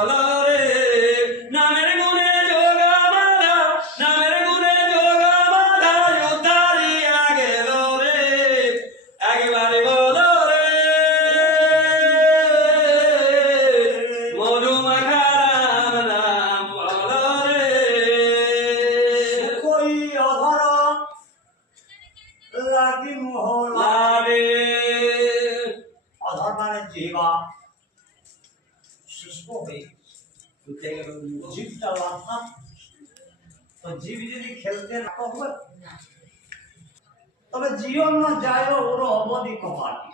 বলো রে নামের গুণে যোগা মাধা নামের গুণে যোগা মাধা উদ্ধারিয়া গেল রে একবারে বলো রে মধু মাখা রাম নাম বলো রে সুখই অধর লাগি মোহলা লারে অধর মানে জিহ্বা শুষ্ক হয়ে জিভটা লাফা তো জিভ যদি খেলতে না হবে তবে জীবন না যায় ওর অবধি কপাটি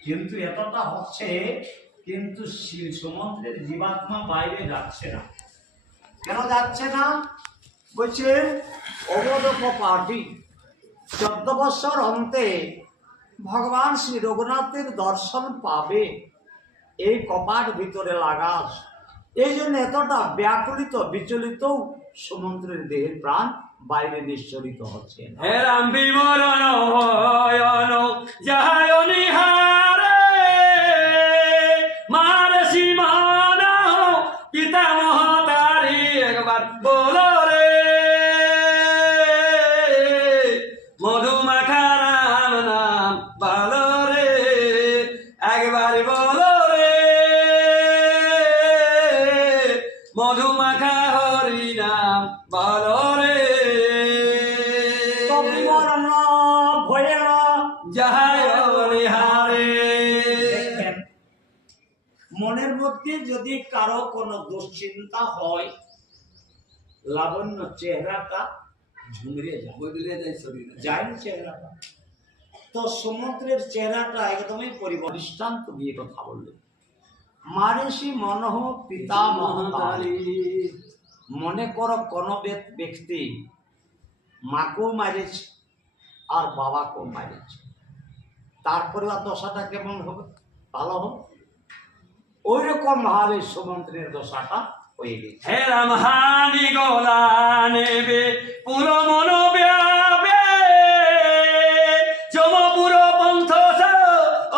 কিন্তু এতটা হচ্ছে কিন্তু সমুদ্রের জীবাত্মা বাইরে যাচ্ছে না কেন যাচ্ছে না বলছে অবধ কপাটি 14 বছর অন্তে ভগবান শ্রী রঘুনাথের দর্শন পাবে এই কপাট ভিতরে লাগাস এই জন্য এতটা ব্যাকুলিত বিচলিত সমুদ্রের দেহের প্রাণ বাইরে নিঃসরিত হচ্ছে হে রাম বিমরণ ভয়ন যাহায় নিহারে মারে সীমান পিতা মহাতারি একবার বলো রে মধু মাখা রাম নাম বলো রে একবার বলো রে মধু মাখা হরি নাম বলো রে মরণ ভয়ে যাহায় অবনিহারে দেখবেন মনের মধ্যে যদি কারো কোনো দুশ্চিন্তা হয় লাবণ্য চেহারাটা ঝুমরে যায় বদলে যায় শরীর যায় না চেহারাটা তো সমুদ্রের চেহারাটা একদমই দৃষ্টান্ত দিয়ে কথা বললেন মারিষি মনহ পিতা মহাতারি মনে করো কোন ব্যক্তি মাকেও মারেছে আর বাবাকেও মারেছে তারপরে আর দশাটা কেমন হবে ভালো হবে ওই রকম ভাবে সমুদ্রের দশাটা হয়ে গেছে হে রাম হানি গোলা নেবে পুরো মন ব্যাবে যমপুর পন্থ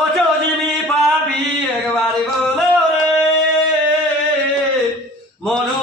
অচজিমি পাবি একবার বলো রে মনু